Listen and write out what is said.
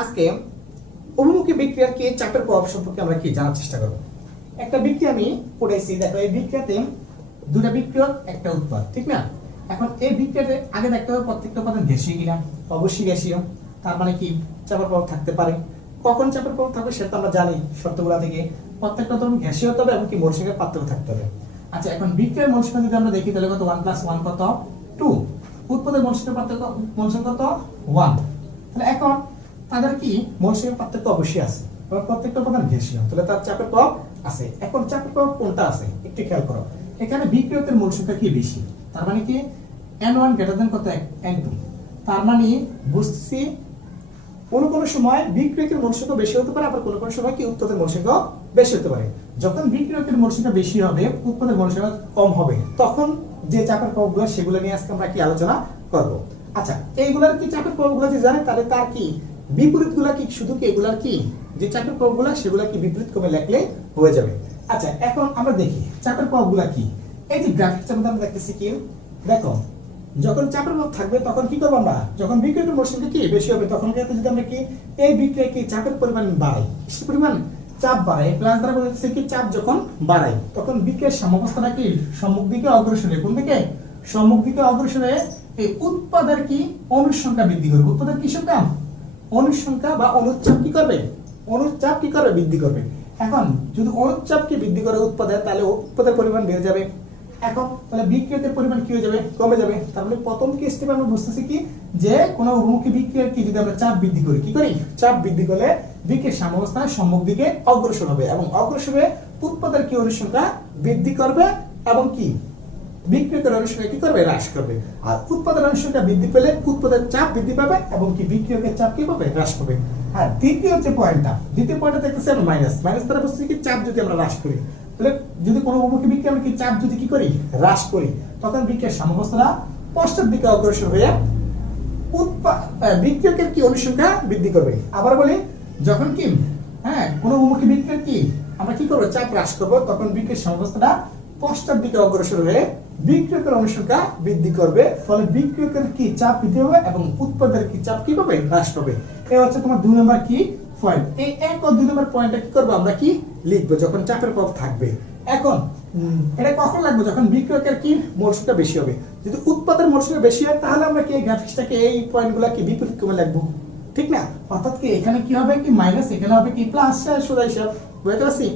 আজকে অভিমুখী বিক্রিয়ার কি চাপের প্রভাব সম্পর্কে আমরা কি জানার চেষ্টা করব। একটা বিক্রিয়া আমি পড়াইছি, দেখো এই বিক্রিয়াতে দুটা বিক্রিয়ক একটা উৎপাদ, ঠিক না? এখন এই বিক্রিয়াতে আগে দেখতে হবে প্রত্যেকটা উপাদান গ্যাসীয় কিনা। অবশ্যই গ্যাসীয়, তার মানে কি চাপের প্রভাব থাকতে পারে। কখন চাপের প্রভাব থাকবে সেটা আমরা জানি শর্তগুলো থেকে। প্রত্যেকটা উপাদান গ্যাসীয় হতে হবে এবং কি মোল সংখ্যার পার্থক্য থাকতে হবে। আচ্ছা, এখন বিক্রিয়ার মোল সংখ্যা যদি আমরা দেখি তাহলে কত 1 + 1 কত 2, উৎপাদের মোল সংখ্যার পার্থক্য মোল সংখ্যা কত 1। তাহলে এখন তাদের কি মোল সংখ্যার পার্থক্য অবশ্যই আছে, প্রত্যেকটা উপাদান গ্যাসীয়, তাহলে তার চাপের প্রভাব আছে। এখন চাপের প্রভাব কোনটা আছে একটু খেয়াল করো। এখানে বিক্রিয়কের মোল সংখ্যা কি বেশি, তার মানে কি n1 কত n2, তার মানে বুঝছি কোন সময় বিক্রিয়কের মোল সংখ্যা বেশি হতে পারে, আবার কোন সময় কি উৎপাদের মোল সংখ্যা বেশি হতে পারে। যখন বিক্রিয়কের মোল সংখ্যা বেশি হবে, উৎপাদের মোল সংখ্যা কম হবে, তখন যে চাপের প্রভাবগুলো সেগুলো নিয়ে আজকে আমরা কি আলোচনা করব। আচ্ছা, এইগুলার কি চাপের প্রভাবগুলো যদি জানেন তাহলে তার কি বিপরীতগুলা কি শুধু কি এগুলার কি যে চাপের প্রভাবগুলো সেগুলা কি বিপরীত ক্রমে লিখলে হয়ে যাবে। আচ্ছা, এখন আমরা দেখি চাপের প্রভাবগুলো কি। এই যে গ্রাফিক্সের মধ্যে আমরা দেখতেছি কি, দেখো যখন চাপের প্রভাব থাকবে তখন কি করব আমরা, যখন বিক্রিয়কের মোল সংখ্যা কি বেশি হবে তখন যদি আমরা কি এই বিক্রিয়া কি চাপের পরিমাণ বাড়াই, কি পরিমাণ চাপ বাড়াই, প্লাস দ্বারা বোঝাচ্ছে কি চাপ যখন বাড়াই তখন বিক্রিয়ার সাম্যাবস্থাটা কি সম্মুখ দিকে অগ্রসর হয়। কোন দিকে? সম্মুখ দিকে অগ্রসর হয়ে এই উৎপাদের কি অণুর সংখ্যা বৃদ্ধি করবে। উৎপাদের কি সংখ্যা? অণুর সংখ্যা বা অনুচ্চাপ কি করবে? অনুচ্চাপ কি করবে? বৃদ্ধি করবে। এখন যদি অনুচ্চাপ কি বৃদ্ধি করে উৎপাদের, তাহলে উৎপাদের পরিমাণ বেড়ে যাবে। এখন তাহলে বিক্রিয়কের পরিমাণ কি হয়ে যাবে? কমে যাবে। তার মানে প্রথম কি স্টেপে আমরা বুঝতেছি কি যে কোন অভিমুখী বিক্রিয়ার কি যদি আমরা চাপ বৃদ্ধি করি, কি করি? চাপ বৃদ্ধি করলে বিক্রিয়ার সাম্যাবস্থায় সম্মুখ দিকে অগ্রসর হবে এবং অগ্রসর হয়ে উৎপাদের কি অণুর সংখ্যা বৃদ্ধি করবে এবং কি বিক্রিয়কের অণুর সংখ্যা কি করবে? হ্রাস করবে। আর উৎপাদের অণুর সংখ্যা বৃদ্ধি পেলে উৎপাদের চাপ বৃদ্ধি পাবে এবং কি বিক্রিয়কের চাপ কি পাবে? হ্রাস পাবে। আর দ্বিতীয় পয়েন্টটা দেখতেছি আমরা মাইনাস দ্বারা বুঝছি কি চাপ যদি আমরা হ্রাস করি, তাহলে যদি কোনো অভিমুখী বিক্রিয়া আমরা কি চাপ যদি কি করি? হ্রাস করি, তখন বিক্রিয়ার সাম্যাবস্থাটা পশ্চাৎ দিকে অগ্রসর হয়ে বিক্রিয়কের কি অণুর সংখ্যা বৃদ্ধি করবে। আবার বলি, যখন কি কোনো অভিমুখী বিক্রিয়ার কি আমরা কি করবো? চাপ হ্রাস করবো, তখন বিক্রিয়ার সাম্যাবস্থাটা পশ্চাৎ দিকে অগ্রসর হয়ে বিক্রিয়কের অণুর সংখ্যা বৃদ্ধি করবে, ফলে বিক্রিয়কের কি চাপ বৃদ্ধি হবে এবং উৎপাদের কি চাপ কি পাবে? হ্রাস পাবে। এই হচ্ছে তোমার 2 নম্বর কি পয়েন্ট। এই 1 ও 2 নম্বর পয়েন্টটা কি করব আমরা কি লিখবো যখন চাপের প্রভাব থাকবে। এখন এটা কখন লাগবে? যখন বিক্রিয়কের কি মোল সংখ্যা বেশি হবে। যদি উৎপাদের মোল সংখ্যা বেশি হয় তাহলে আমরা কি এই গ্রাফিক্সটাকে এই পয়েন্টগুলো কি বিপরীত ক্রমে লিখবো, ঠিক না? অর্থাৎ কি এখানে কি হবে কি মাইনাস, এখানে হবে কি প্লাস, সোজা হিসাব। বুঝতে পারছি?